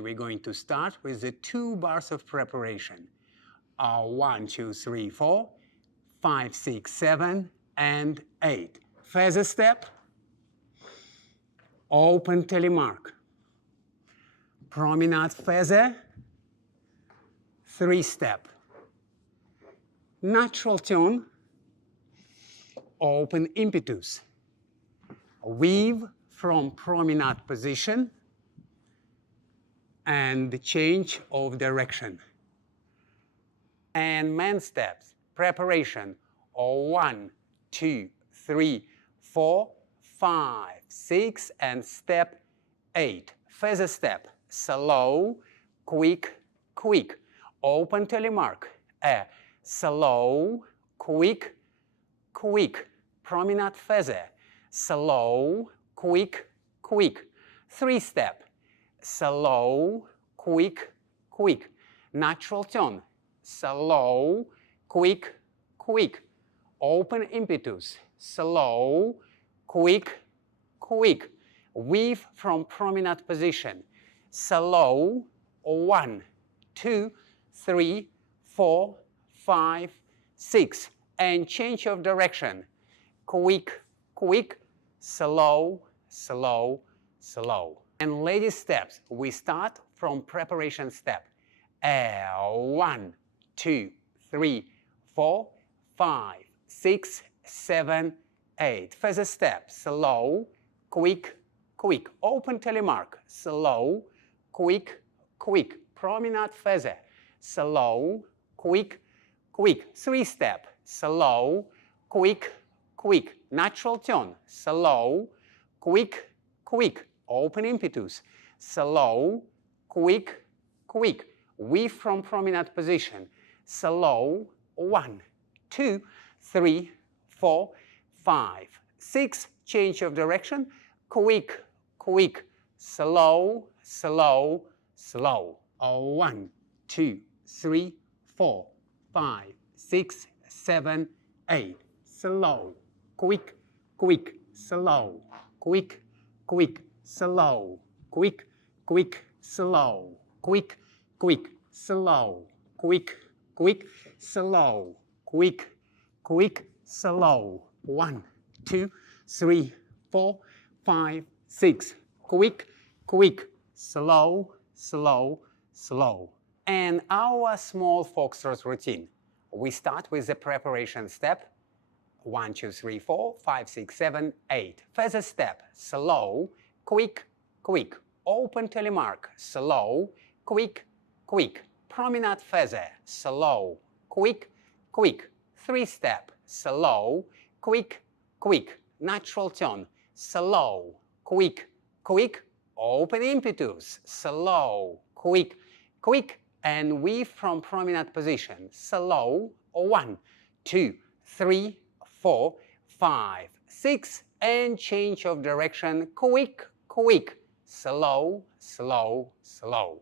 And we're going to start with the 2 bars of preparation. 1, 2, 3, 4, 5, 6, 7, and 8. Feather step, open telemark, promenade feather, 3-step, natural turn, open impetus, weave from promenade position, and the change of direction. And man steps, preparation, 1, 2, 3, 4, 5, 6, and step 8. Feather step, slow, quick, quick. Open telemark, slow, quick, quick. Promenade feather, slow, quick, quick. 3-step, slow, quick, quick. Natural turn, slow, quick, quick. Open impetus, slow, quick, quick. Weave from promenade position, slow, 1, 2, 3, 4, 5, 6. And change of direction, quick, quick, slow, slow, slow. And ladies steps, we start from preparation step. 1, 2, 3, 4, 5, 6, 7, 8. Feather step, slow, quick, quick. Open telemark, slow, quick, quick. Promenade feather, slow, quick, quick. 3-step, slow, quick, quick. Natural turn, slow, quick, quick. Open impetus, slow, quick, quick. Weave from promenade position, slow, 1, 2, 3, 4, 5, 6. Change of direction, quick, quick. Slow, slow, slow. 1, 2, 3, 4, 5, 6, 7, 8. Slow, quick, quick, slow, quick, quick, slow, quick, quick, slow, quick, quick, slow, quick, quick, slow, quick, quick, slow. 1, 2, 3, 4, 5, 6. Quick, quick, slow, slow, slow. And our small foxtrot routine. We start with the preparation step. 1, 2, 3, 4, 5, 6, 7, 8. Feather step, slow, quick, quick. Open telemark, slow, quick, quick. Promenade feather, slow, quick, quick. 3-step, slow, quick, quick. Natural turn, slow, quick, quick. Open impetus, slow, quick, quick. And weave from promenade position, slow, 1, 2, 3, 4, 5, 6. And change of direction, quick, quick. Slow, slow, slow.